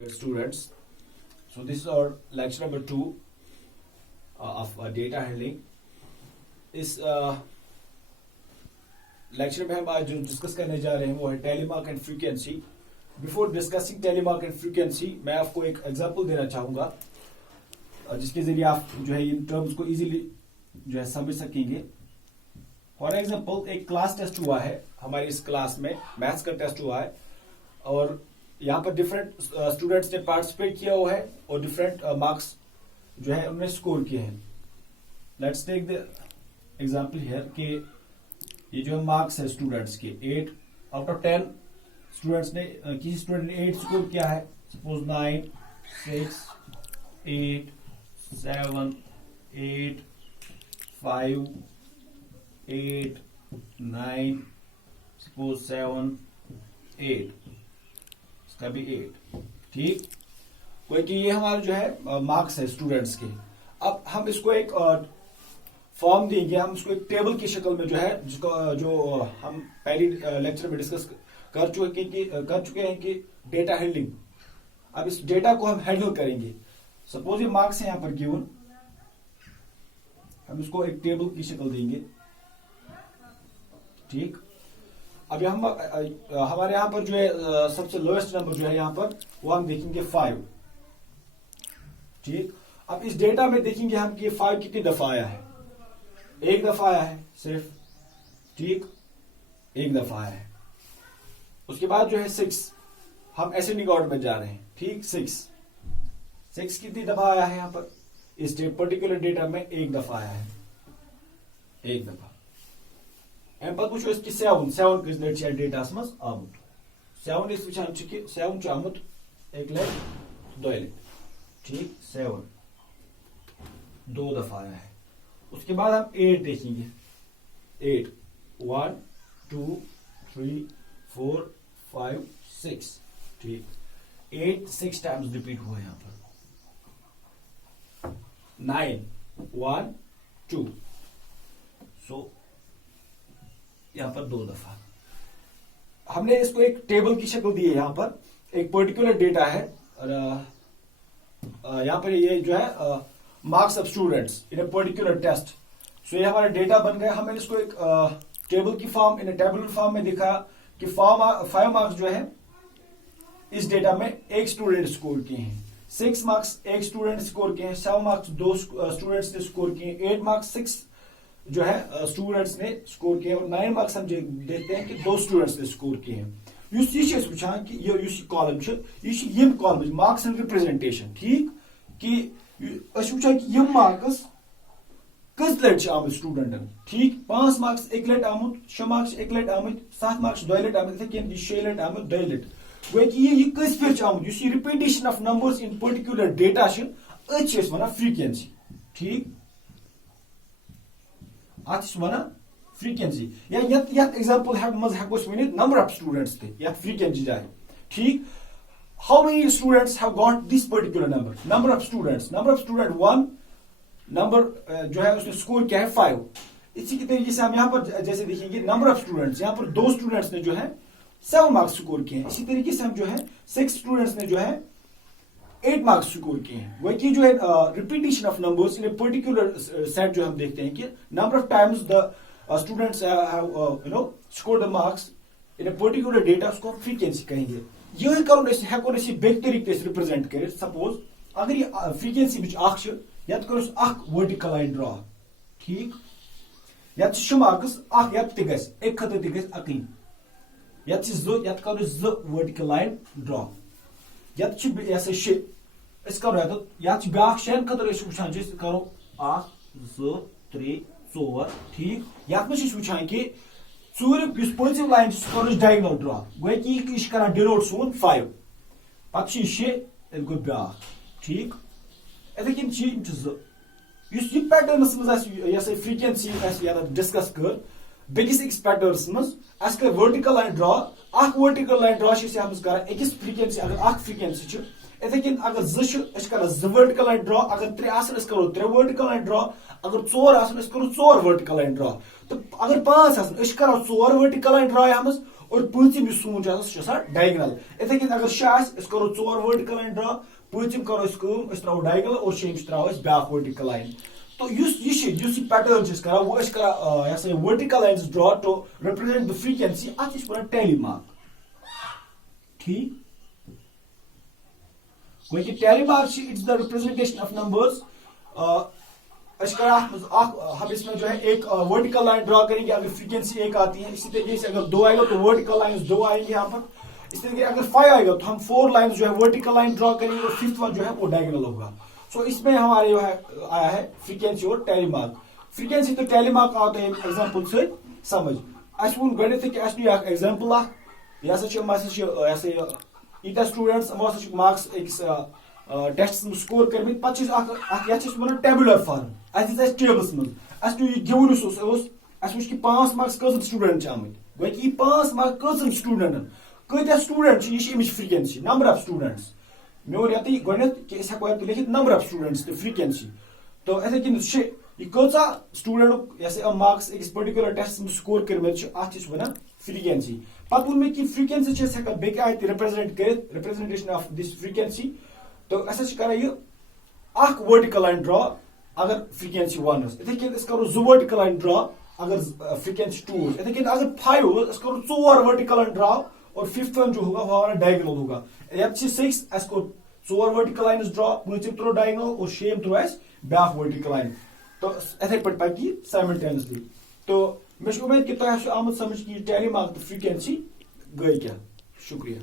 Dear students, so this is our lecture number 2 of data handling. इस lecture में हम आज जो डिस्कस करने जा रहे हैं वो है tally mark and frequency. Before discussing tally mark and frequency मैं आपको एक एग्जांपल देना चाहूंगा जिसके जरिए आप जो है इन टर्म्स को इजीली जो है समझ सकेंगे. फॉर एग्जांपल एक क्लास टेस्ट हुआ है हमारी इस क्लास में, मैथ्स का टेस्ट हुआ है और यहाँ पर डिफरेंट स्टूडेंट्स ने पार्टिसिपेट किया हुआ है और डिफरेंट मार्क्स जो है उन्होंने स्कोर किए हैं. Let's take the example here कि ये जो मार्क्स है स्टूडेंट्स के 8 आउट ऑफ 10 स्टूडेंट्स ने किसी स्टूडेंट ने 8 स्कोर किया है. सपोज 9, 6, 8, 7, 8, 5, 8, 9, सपोज 7, 8 का भी 8. ठीक, कोई कि ये हमारे जो है मार्क्स है स्टूडेंट्स के. अब हम इसको एक फॉर्म देंगे, हम इसको एक टेबल की शक्ल में जो है जिसको जो हम पहले लेक्चर में डिस्कस कर चुके हैं कि डेटा हैंडलिंग. अब इस डेटा को हम हैंडल करेंगे. सपोज ये मार्क्स है यहाँ पर गिवन, हम इसको एक टेबल की शक्ल देंगे. ठीक, अब हम हमारे यहाँ पर जो है सबसे लोएस्ट नंबर जो है यहाँ पर वो हम देखेंगे 5. ठीक, अब इस डेटा में देखेंगे हम कि 5 कितनी दफा आया है. एक दफा आया है सिर्फ. ठीक, एक दफा आया है. उसके बाद जो है 6, हम एसेंडिंग ऑर्डर में जा रहे हैं. ठीक, 6 कितनी दफा आया है यहाँ पर इस पर्टिकुलर डेटा में, एक दफा आया है, एक दफा. एम पत वो 7 किस लट डेटास मज आमुत. 7 वुचान 7 आमुत एक लट 2 लट. ठीक, 7 2 दफा आया है. उसके बाद हम 8 देखेंगे. 8 1 2 3 4 5 6. ठीक, 8 6 टाइम्स रिपीट हुआ यहाँ पर. 9 1 2, सो यहां पर 2 दफा. हमने इसको एक टेबल की शक्ल दी है. यहां पर एक पर्टिकुलर डेटा है और यहां पर ये जो है marks of students in a particular test. So ये हमारा डेटा बन गया. हमने इसको एक टेबल की फॉर्म, इन ए टेबुलर फॉर्म में दिखा कि 5 मार्क्स जो है इस डेटा में एक स्टूडेंट स्कोर किए हैं. 6 मार्क्स एक स्टूडेंट स्कोर किए हैं. 7 मार्क्स 2 स्टूडेंट्स ने स्कोर किए हैं. 8 मार्क्स 6 जो है स्टूडेंट्स ने स्कोर किए. और 9 मार्क्स हम देखते हैं कि 2 स्टूडेंट्स ने स्कोर किए हैं. वुचान कि यह कॉलम यह कॉलम मार्क्स एंड रिप्रेजेंटेशन. ठीक, कि वुचान कि यह मार्क्स कस लट आमुत स्टूडेंटन. ठीक, 5 मार्क्स एक लट आमुत, 6 मार्क्स एक लट आमुत, 7 मार्क्स 2 लट आमुत, 6 लट आमुत 2 लट. गो कि यह कस पे आमुत repetition of numbers in particular data one frequency. ठीक, वन फ्रीक्वेंसी या एग्जांपल मज वन नंबर ऑफ स्टूडेंट्स थे फ्रीक्वेंसी जाए. ठीक, how many students have got this particular number of students 1 number जो है उसने स्कोर किया है 5. इसी की तरीके से हम यहाँ पर जैसे देखेंगे नंबर ऑफ स्टूडेंट्स, यहाँ पर 2 स्टूडेंट्स ने जो है 7 मार्क्स स्कोर किए हैं. इसी तरीके से हम जो है 6 स्टूडेंट्स ने जो है 8 मार्क्स स्कोर किए हैं. वही की जो है repetition of numbers in a particular set जो हम देखते हैं कि number of times the students have score the marks in a particular data, उसको हम फ्रीक्वेंसी कहेंगे. यही हेको बेक तरीके रिप्रेजेंट कर. सपोज अगर ये फ्रीक्वेंसी ये करो वर्टिकल लाइन ड्रा. ठीक, ये 6 मार्क्स एक खत अकली ये 2 करो 2 वर्टिकल लाइन ड्रा. ये 6 करो ब्या 6 खतर वुचान करो 1 2 3 4. ठीक, ये वुचान कि 4 पजिव लाइन करो डायगोनल ड्रा. गो कि यह कर डिनोट सोन 5 पे 6 गो ब्या. ठीक, اتھے کن 2 اس یہ پیٹرنس مز یہ फ्रीक्वेंसी डिस्कस कर बेकिस अक्स पैटर्नस मज अस कर vertical line draw. Vertical line draw हम कर अकिस फ्रीक्वेंसी अगर फ्रीक्वेंसी اتھے कन अगर 2 कर 2 वर्टिकल लाइन ड्रा. अगर 3 करो 3 वर्टिकल लाइन ड्रा. अगर 4 करो 4 वर्टिकल लाइन ड्रा. तो अगर 5 करो 4 वर्टिकल लाइन ड्रा اور پوٗژِم یُس سون چھُ آسان سُہ چھُ آسان ڈایگنل. اِتھے کٔنۍ اگر 6 آسہِ أسۍ کرو 4 ؤرٹِکل لاین ڈرا, پوٗژِم کرو أسۍ کٲم أسۍ تراوو ڈایگنل اور شیٚیِم چھِ تراوو أسۍ بیاکھ ؤرٹِکل لاین. تو یُس یہِ پیٹرن چھِ أسۍ کران وۄنۍ أسۍ کران یہِ ہسا یہِ vertical lines draw to represent the frequency, اتھ چھِ ونان ٹیلی مارک. ٹھیک گوٚو کہ ٹیلی مارک چھِ it's the representation of numbers. اس ہم اس میں جو ہے ایک ورٹیکل لائن ڈرا کریں گے اگر فریکوینسی 1 آتی ہے. اسی طریقے سے اگر 2 آئے گا تو ورٹیکل لائنز 2 آئیں گے یہاں پر. اس طریقے اگر 5 آئے گا تو ہم 4 لائنز جو ہے ورٹیکل لائن ڈرا کریں گے اور 5th ون جو ہے وہ ڈائگنل ہوگا. سو اس میں ہمارے جو ہے آیا ہے فریکوینسی اور ٹیلی مارک. فریکوینسی تو ٹیلی مارک آتا ہے ایگزامپل سے سمجھ. اس ون گۄڈنیتھٕے کہ اس نی اکھ ایگزامپل اکھ یہ ہسا ایٹا سٹوڈنٹس یِمو ہسا چھِ مارکس أکِس ٹیسٹس منٛز سکور کٔرمٕتۍ. پتہٕ چھِ اکھ یتھ چھِ أسۍ ونان ٹیبولر فارم. اَسہِ دِژ اَسہِ ٹیبلس منٛز اَسہِ نیوٗ یہِ گِوُن یُس اوس اَسہِ وٕچھ کہِ 5 مارکس کٔژن سٹوٗڈنٹن چھِ آمٕتۍ. گوٚو کہِ یہِ 5 مارکس کٔژن سٹوٗڈنٹن کۭتیاہ سٹوٗڈنٹ چھِ, یہِ چھِ اَمِچ فریکوینسی نمبر آف سٹوٗڈنٹس. مےٚ ووٚن یتٕے گۄڈنیتھ کہِ أسۍ ہٮ۪کو یتھ لیکھِتھ نمبر آف سٹوٗڈنٹس تہٕ فریکوینسی. تو اِتھے کٔنۍ چھِ یہِ کۭژاہ سٹوٗڈنٹُک یہِ ہسا مارکس أکِس پٔرٹِکیوٗلر ٹیسٹس منٛز سکور کٔرمٕتۍ چھِ اتھ چھِ أسۍ ونان فریکوینسی. پتہٕ ووٚن مےٚ کہِ فریکوینسی چھِ أسۍ ہٮ۪کان بیٚکہِ آیہِ تہِ رِپرزینٹ کٔرِتھ, رِپرزنٹیشن آف دِس فریکوینسی. تو أسۍ حظ چھِ کران یہِ اکھ ؤرٹِکل لاین ڈرا اگر فریکوینسی 1 ٲس. اِتھے کٔنۍ أسۍ کرو 2 ؤرٹِکل لاین ڈرا اگر فریکوینسی 2 ٲس. اِتھے کٔنۍ اگر 5 ٲس أسۍ کرو 4 ؤرٹِکل لاین ڈرا اور 5th ون جو ہوگا وہ ہمارا ڈائگنل ہوگا. یتھ چھِ 6 اَسہِ کوٚر 4 ؤرٹِکل لاینز ڈرا, پوٗژِم ترٛوو ڈائگنل اور شیٚیِم ترٛوو اَسہِ بیاکھ ؤرٹِکل لاین. تو اِتھے پٲٹھۍ پکہِ یہِ سایملٹینسلی. تو مےٚ چھُ اُمید کہِ تۄہہِ آسیو آمُت سمجھ کہِ یہِ ٹیلی مارک تہٕ فریکوینسی گٔے کیٛاہ. شُکریہ.